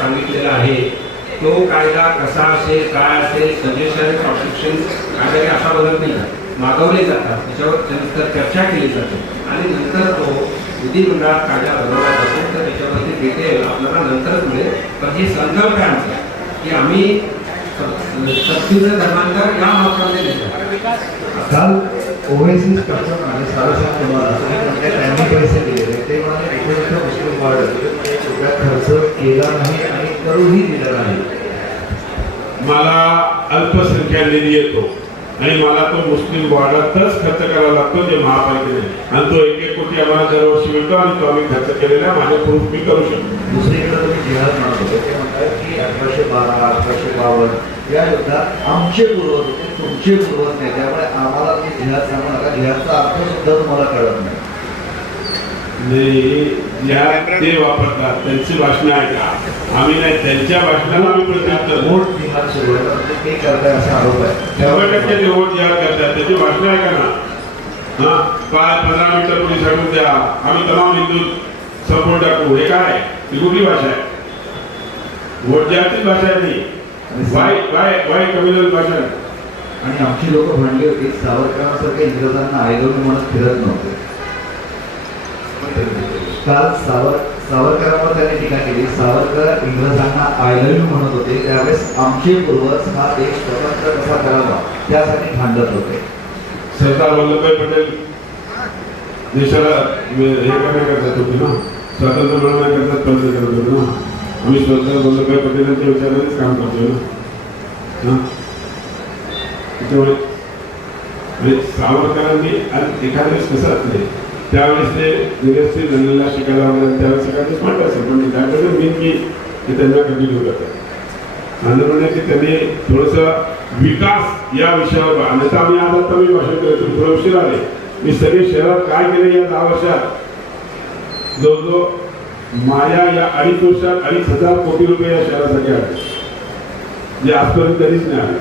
सांगितलेला आहे तो कायदा कसा असेल काय असेल सजेशन ऑब्जेक्शन कायद्याने असा बदलत नाही, मागवले जातात, त्याच्यावर नंतर चर्चा केली जाते आणि नंतर तो विधिमंडळात कायदा बनवला जातो. तर त्याच्यावरती डिटेल आपल्याला नंतरच मिळेल. पण ही संकल्प आहे आमचा की आम्ही सक्तीचं धर्मांतर या मार्गाने देतो. काल ओवेसी स्ट्रक्चर आणि त्यांनी पैसे दिलेले ते म्हणाले एकूण मुस्लिम वाढ खर्च केला नाही आणि करूही दिला नाही. मला अल्पसंख्याक निधी येतो आणि मला तो मुस्लिम वार्डातच खर्च करावा लागतो जे महापालिकेने, आणि तो 1-1 कोटी आम्हाला दरवर्षी मिळतो आणि तो आम्ही खर्च केलेला माझ्या प्रूफ मी करू शकतो. दुसरीकडे तुम्ही जिहाद म्हणत होते ते म्हणतात की 1812 1852 या युद्धात आमचे पूर्वज होते, तुमचे पूर्वज नाही, त्यामुळे आम्हाला तुम्ही जिहाद सांगू नका. जिहादचा अर्थ सुद्धा तुम्हाला कळत नाही. ते वापरतात त्यांची भाषणं ऐका, आम्ही नाही त्यांच्या भाषणाला आम्ही प्रत्युत्तर. वोट जिहाद सुरू आहे ते करताय असा आरोप आहे. 100% ते वोट जिहाद करतात, त्याची भाषणं ऐका ना. 15 मिनिटं पोलीस हटवून द्या, आम्ही तमाम हिंदू सपोर्ट टाकू, हे काय ही कुठली भाषा आहे? वोट जिहादची भाषा आहे ती. वाय कम्युनल भाषा आहे. आणि आमची लोक म्हणली होती सावरकरांसारखे इंग्रजांना आयदोल म्हणत फिरत नव्हते. काल सावरकरांवर त्यांनी टीका केली. सावरकर इंग्रजांना आय लव्ह यू म्हणत होते, त्यावेळेस आमचे पूर्वज हा देश स्वतंत्र कसा करावा त्यासाठी भांडत होते. सरदार वल्लभभाई पटेल देशाला हे करण्याकरता होते ना, स्वातंत्र्य मिळवण्याकरता प्रयत्न करत होते ना. आम्ही सरदार वल्लभभाई पटेलांच्या विचारानेच काम करतोय ना. त्यामुळे सावरकरांनी एखाद्या वेळेस कसं असते त्यावेळेस ते व्यवस्थित झालेला शिकायला वगैरे त्यावेळेस एखाद्याच म्हणत असेल, पण त्याकडे मी की त्यांना कंटिन्यू करतात आणि म्हणजे की त्यांनी थोडंसं विकास या विषयावर. आणि आम्ही आज आता मी भाषण करतो थोडं उशीर आले. मी सगळे शहरात काय केलं या 10 वर्षात, जवळजवळ माझ्या या 2.5 वर्षात 2,500 कोटी रुपये या शहरासाठी आले, जे आजपर्यंत कधीच नाही आले.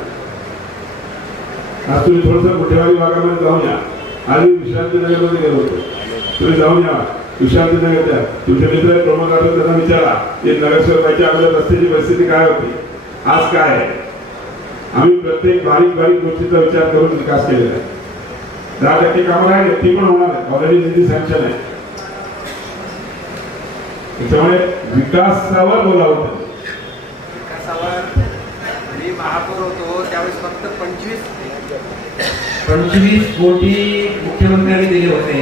आज तुम्ही थोडंसं मोठेवाडी भागामध्ये जाऊन या. आम्ही विश्रांतीनगरमध्ये गेलो होतो, तुम्ही जाऊन या विश्रांतीनगर. द्या तुमचे मित्र प्रमोद आठवत त्यांना विचारा ते नगरसेवक व्हायच्या अगोदर रस्त्याची परिस्थिती काय होती, आज काय आहे. आम्ही प्रत्येक बारीक गोष्टीचा विचार करून विकास केलेला आहे. 10% कामं राहिले ती पण होणार आहे, ऑलरेडी निधी सँक्शन आहे. त्याच्यामुळे विकासावर बोलावं. विकासावर मी महापौर होतो त्यावेळेस फक्त 25 कोटी मुख्यमंत्र्यांनी दिले होते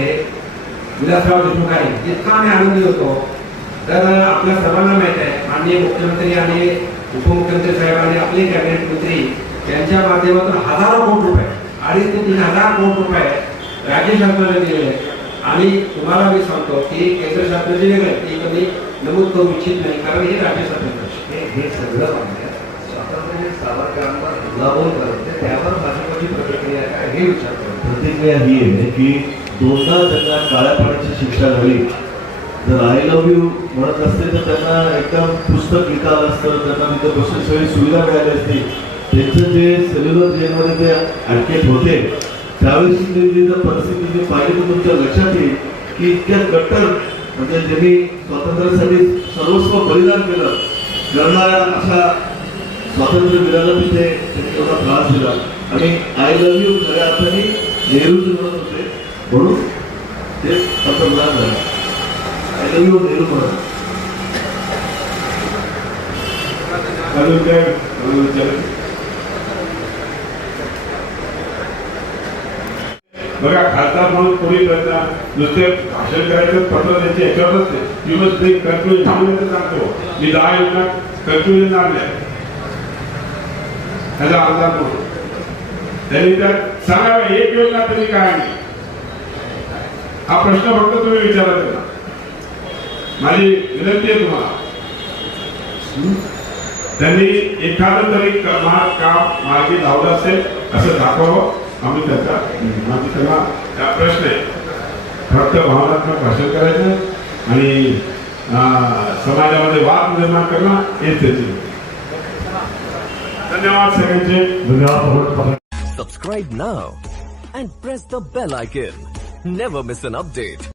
विलासराव देशमुखांनी. इतका आम्ही आनंदी होतो. तर आपल्या सर्वांना माहीत आहे माननीय मुख्यमंत्री आणि उपमुख्यमंत्री साहेब आणि आपले कॅबिनेट मंत्री यांच्या माध्यमातून हजारो कोटी रुपये 2,500 ते 3,000 कोटी रुपये राज्य शासनाने दिलेले आहेत. आणि तुम्हाला मी सांगतो की केंद्र शासनाचे वेगळे ते कधी नमूद करू इच्छित नाही, कारण हे राज्य शासनाचे हे सगळं मान्य. स्वातंत्र्य सावरकरांवर दुलाबोल करते त्यावर भाजपची प्रतिक्रिया काय हे विचारतो. प्रतिक्रिया ही आहे की 2दा त्यांना काळ्या पाण्याची शिक्षा झाली. जर आय लव्ह यू म्हणत असते तर त्यांना एकदम पुस्तक लिहिता आलं असतं, त्यांना तिथं बसून सगळी सुविधा मिळाली असती. त्यांचं जे सेल्युलर जेलमध्ये ते अडकेट होते त्यावेळेस परिस्थिती जी पाहिली तर तुमच्या लक्षात येईल की इतक्या कट्टर म्हणजे ज्यांनी स्वातंत्र्यासाठी सर्वस्व बलिदान केलं करणाऱ्या अशा स्वातंत्र्यवीराला तिथे एवढा त्रास दिला. आणि आय लव्ह यू खऱ्या अर्थाने नेहरूच म्हणत होते म्हणून ते पंतप्रधान झाले. आय लव्ह यू नेहरू म्हणत. बघा खासदार म्हणून कोणी प्रयत्न नुसते भाषण करायचं पत्र त्यांचे याच्यावर असते. यू मस्ट ब्रिंग कन्क्लुजन सांगतो मी 10 योजना कन्क्लुजन आणल्या त्याचा आमदार म्हणून त्यांनी तर सांगावे एक योजना तरी काय आहे. हा प्रश्न फक्त तुम्ही विचारा त्यांना. माझी विनंती आहे तुम्हाला, त्यांनी एखादं तरी काम मार्गी लावलं असेल असं दाखवावं. आम्ही त्याचा माझी त्यांना प्रश्न आहे फक्त भावनात्मक भाषण करायचं आणि समाजामध्ये वाद निर्माण करणं हेच त्याची. धन्यवाद सगळ्यांचे. धन्यवाद. Subscribe now and press the bell icon. Never miss an update.